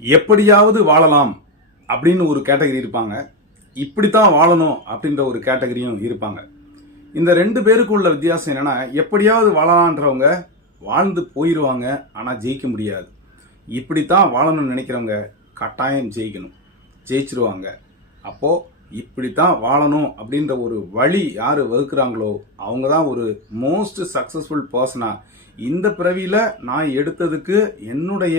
எப்படியாவது வாழலாம் அப்படின்னு ஒரு கேட்டகரி இருப்பாங்க, இப்படித்தான் வாழணும் அப்படின்ற ஒரு கேட்டகரியும் இருப்பாங்க. இந்த ரெண்டு பேருக்கு உள்ள வித்தியாசம் என்னன்னா, எப்படியாவது வாழலான்றவங்க வாழ்ந்து போயிடுவாங்க, ஆனால் ஜெயிக்க முடியாது. இப்படித்தான் வாழணும்னு நினைக்கிறவங்க கட்டாயம் ஜெயிக்கணும், ஜெயிச்சிருவாங்க. அப்போ இப்படித்தான் வாழணும் அப்படின்ற ஒரு வழி யார் வகுக்கிறாங்களோ அவங்க தான் ஒரு மோஸ்ட் சக்சஸ்ஃபுல் பர்சனா. இந்த பிறவியில் நான் எடுத்ததுக்கு என்னுடைய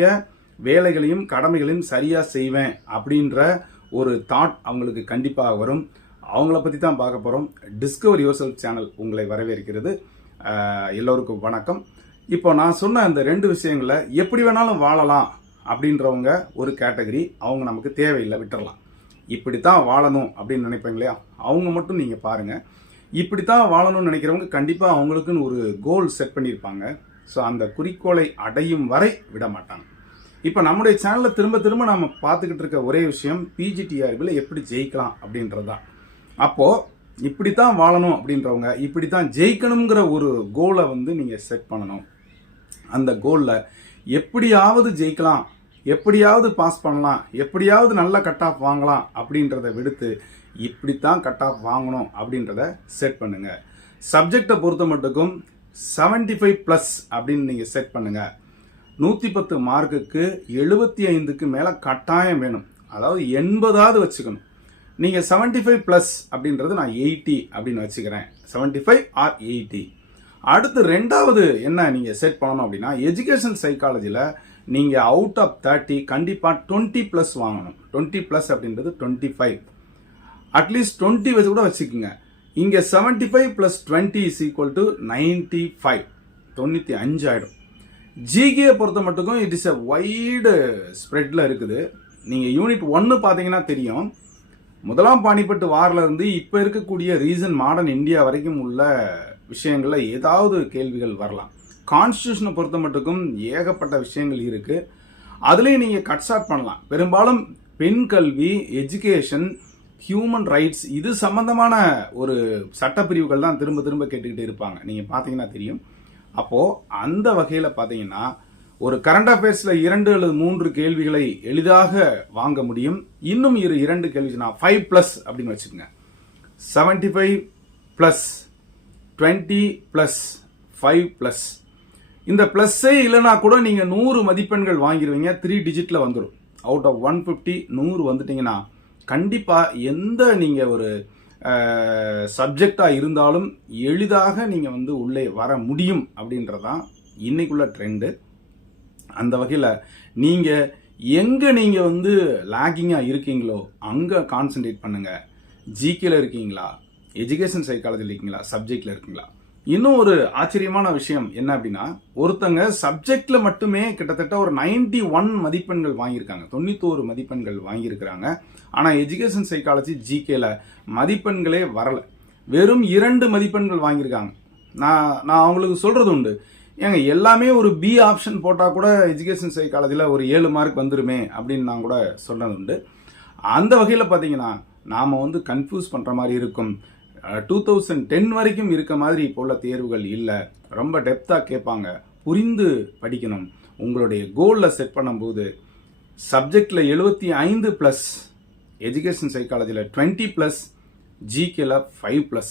வேலைகளையும் கடமைகளையும் சரியாக செய்வேன் அப்படின்ற ஒரு தாட் அவங்களுக்கு கண்டிப்பாக வரும். அவங்கள பற்றி தான் பார்க்க போகிறோம். டிஸ்கவர் யுவர் செல்ஃப் சேனல் உங்களை வரவேற்கிறது. எல்லோருக்கும் வணக்கம். இப்போ நான் சொன்ன அந்த ரெண்டு விஷயங்களை எப்படி வேணாலும் வாழலாம் அப்படின்றவங்க ஒரு கேட்டகரி, அவங்க நமக்கு தேவையில்லை, விட்டுறலாம். இப்படித்தான் வாழணும் அப்படின்னு நினைப்பீங்க இல்லையா, அவங்க மட்டும் நீங்கள் பாருங்கள். இப்படித்தான் வாழணும்னு நினைக்கிறவங்க கண்டிப்பாக அவங்களுக்குன்னு ஒரு கோல் செட் பண்ணியிருப்பாங்க. ஸோ அந்த குறிக்கோளை அடையும் வரை விட மாட்டாங்க. இப்போ நம்முடைய சேனலில் திரும்ப திரும்ப நம்ம பார்த்துக்கிட்டு இருக்க ஒரே விஷயம் பிஜிடிஆர்பியில் எப்படி ஜெயிக்கலாம் அப்படின்றது தான். அப்போது இப்படித்தான் வாழணும் அப்படின்றவங்க இப்படித்தான் ஜெயிக்கணுங்கிற ஒரு கோலை நீங்கள் செட் பண்ணணும். அந்த கோலில் எப்படியாவது ஜெயிக்கலாம், எப்படியாவது பாஸ் பண்ணலாம், எப்படியாவது நல்ல கட் ஆஃப் வாங்கலாம் அப்படின்றத விடுத்து இப்படித்தான் கட் ஆஃப் வாங்கணும் அப்படின்றத செட் பண்ணுங்க. சப்ஜெக்டை பொறுத்த மட்டுக்கும் 75+ அப்படின்னு நீங்கள் செட் பண்ணுங்க. 110 மார்க்குக்கு 75க்கு மேலே கட்டாயம் வேணும், அதாவது 80ஆவது வச்சுக்கணும். நீங்கள் 75+ அப்படின்றது நான் 80 அப்படின்னு வச்சுக்கிறேன், 75 or 80. அடுத்து ரெண்டாவது என்ன நீங்கள் செட் பண்ணணும் அப்படின்னா, எஜுகேஷன் சைக்காலஜியில் நீங்கள் அவுட் ஆஃப் 30 கண்டிப்பாக 20+ வாங்கணும். 20+ அப்படின்றது 25, அட்லீஸ்ட் 20 வச்சு கூட வச்சுக்கோங்க. இங்கே 75 + 20 = 95, 95 ஆகிடும். ஜிகே பொறுத்த மட்டுக்கும் இட் இஸ் எ வைடு ஸ்ப்ரெட்டில் இருக்குது. நீங்கள் யூனிட் 1 பார்த்தீங்கன்னா தெரியும், முதலாம் பானிபட்டு வாரில் இருந்து இப்போ இருக்கக்கூடிய ரீசன் மாடர்ன் இந்தியா வரைக்கும் உள்ள விஷயங்களில் ஏதாவது கேள்விகள் வரலாம். கான்ஸ்டியூஷனை பொறுத்த மட்டுக்கும் ஏகப்பட்ட விஷயங்கள் இருக்குது, அதுலேயும் நீங்கள் கட் ஷார்ட் பண்ணலாம். பெரும்பாலும் பெண் கல்வி, எஜுகேஷன், ஹியூமன் ரைட்ஸ் இது சம்பந்தமான ஒரு சட்டப்பிரிவுகள் தான் திரும்ப திரும்ப கேட்டுக்கிட்டு இருப்பாங்க, நீங்கள் பார்த்தீங்கன்னா தெரியும். அப்போது அந்த வகையில் பார்த்தீங்கன்னா ஒரு கரண்ட் அஃபேர்ஸில் 2 அல்லது 3 கேள்விகளை எளிதாக வாங்க முடியும். இன்னும் 2 கேள்வினா 5+ அப்படின்னு வச்சுக்கோங்க. 75+, 20+, 5+. இந்த ப்ளஸ்ஸே இல்லைனா கூட நீங்கள் 100 மதிப்பெண்கள் வாங்கிடுவீங்க. 3 டிஜிட்டில் வந்துடும். அவுட் ஆஃப் 150 100 வந்துட்டீங்கன்னா கண்டிப்பாக எந்த நீங்கள் ஒரு சப்ஜெக்டாக இருந்தாலும் எளிதாக நீங்கள் உள்ளே வர முடியும் அப்படின்றதான் இன்னைக்குள்ள ட்ரெண்டு. அந்த வகையில் நீங்கள் எங்கே நீங்கள் லேக்கிங்காக இருக்கீங்களோ அங்கே கான்சென்ட்ரேட் பண்ணுங்கள். ஜிகேல இருக்கீங்களா, எஜுகேஷன் சைக்காலஜியில் இருக்கீங்களா, சப்ஜெக்டில் இருக்கீங்களா? இன்னும் ஒரு ஆச்சரியமான விஷயம் என்ன அப்படின்னா, ஒருத்தங்க சப்ஜெக்ட்ல மட்டுமே கிட்டத்தட்ட ஒரு 91 மதிப்பெண்கள் வாங்கியிருக்காங்க, 91 மதிப்பெண்கள் வாங்கியிருக்கிறாங்க. ஆனால் எஜுகேஷன் சைக்காலஜி ஜிகேல மதிப்பெண்களே வரலை, வெறும் 2 மதிப்பெண்கள் வாங்கியிருக்காங்க. நான் அவங்களுக்கு சொல்றது உண்டு, ஏங்க எல்லாமே ஒரு பி ஆப்ஷன் போட்டால் கூட எஜுகேஷன் சைக்காலஜியில் ஒரு 7 மார்க் வந்துருமே அப்படின்னு நான் கூட சொன்னது உண்டு. அந்த வகையில் பார்த்தீங்கன்னா நாம் கன்ஃபியூஸ் பண்ணுற மாதிரி இருக்கும். 2010 வரைக்கும் இருக்க மாதிரி இப்போ உள்ள தேர்வுகள் இல்லை, ரொம்ப டெப்த்தாக கேட்பாங்க, புரிந்து படிக்கணும். உங்களுடைய கோலில் செட் பண்ணும்போது சப்ஜெக்டில் 75+, எஜுகேஷன் சைக்காலஜியில் 20+, ஜிகேல 5+.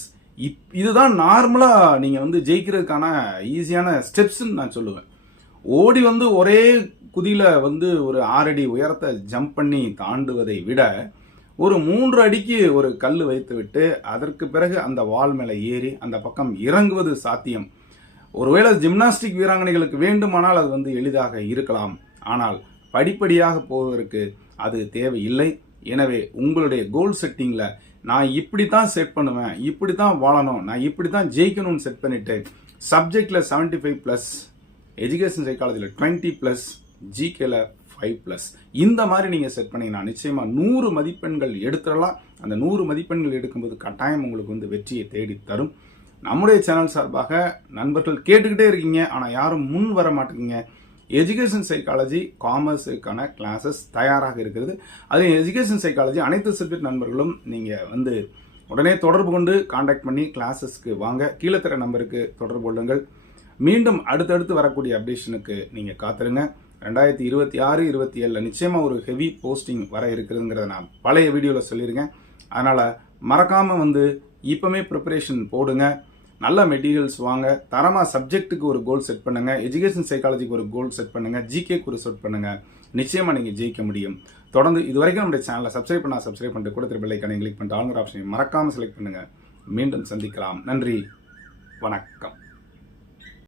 இதுதான் நார்மலாக நீங்கள் ஜெயிக்கிறதுக்கான ஈஸியான ஸ்டெப்ஸ்ன்னு நான் சொல்லுவேன். ஓடி ஒரே குதியில் ஒரு 6 அடி உயரத்தை ஜம்ப் பண்ணி தாண்டுவதை விட ஒரு 3 அடிக்கு ஒரு கல் வைத்து விட்டு அதற்கு பிறகு அந்த வால் மேலே ஏறி அந்த பக்கம் இறங்குவது சாத்தியம். ஒருவேளை ஜிம்னாஸ்டிக் வீராங்கனைகளுக்கு வேண்டுமானால் அது எளிதாக இருக்கலாம், ஆனால் படிப்படியாக போவதற்கு அது தேவையில்லை. எனவே உங்களுடைய கோல் செட்டிங்கில் நான் இப்படி தான் செட் பண்ணுவேன், இப்படி தான் வாழணும், நான் இப்படி தான் ஜெயிக்கணும்னு செட் பண்ணிட்டு சப்ஜெக்டில் 75+, எஜுகேஷன் சைக்காலஜியில் 20+, ஜிகேல 5+, இந்த மாதிரி நீங்கள் செட் பண்ணீங்கன்னா நிச்சயமாக 100 மதிப்பெண்கள் எடுத்துடலாம். அந்த 100 மதிப்பெண்கள் எடுக்கும்போது கட்டாயம் உங்களுக்கு வெற்றியை தேடி தரும். நம்முடைய சேனல் சார்பாக நண்பர்கள் கேட்டுக்கிட்டே இருக்கீங்க, ஆனால் யாரும் முன் வர மாட்டேங்க. எஜுகேஷன் சைக்காலஜி காமர்ஸுக்கான கிளாஸஸ் தயாராக இருக்கிறது. அது எஜுகேஷன் சைக்காலஜி அனைத்து சப்ஜெக்ட் நண்பர்களும் நீங்கள் உடனே தொடர்பு கொண்டு காண்டாக்ட் பண்ணி கிளாஸஸ்க்கு வாங்க. கீழே தர நம்பருக்கு தொடர்பு கொள்ளுங்கள். மீண்டும் அடுத்தடுத்து வரக்கூடிய அப்டேஷனுக்கு நீங்கள் காத்திருங்க. 2026 27 நிச்சயமாக ஒரு ஹெவி போஸ்டிங் வர இருக்குதுங்கிறத நான் பழைய வீடியோவில் சொல்லியிருக்கேன். அதனால் மறக்காமல் வந்து இப்போமே ப்ரிப்பரேஷன் போடுங்க. நல்ல மெட்டீரியல்ஸ் வாங்க, தரமாக சப்ஜெக்ட்டுக்கு ஒரு கோல் செட் பண்ணுங்கள், எஜுகேஷன் சைக்காலஜிக்கு ஒரு கோல் செட் பண்ணுங்கள், ஜிகேக்கு ஒரு செட் பண்ணுங்கள். நிச்சயமாக நீங்கள் ஜெயிக்க முடியும். தொடர்ந்து இது வரைக்கும் நம்முடைய சேனலை சப்ஸ்கிரைப் பண்ணிட்டு கூட பெல் ஐக்கானை கிளிக் பண்ணிட்டு ஆளுங்கிற ஆப்ஷனை மறக்காமல் செலக்ட் பண்ணுங்கள். மீண்டும் சந்திக்கலாம். நன்றி, வணக்கம்.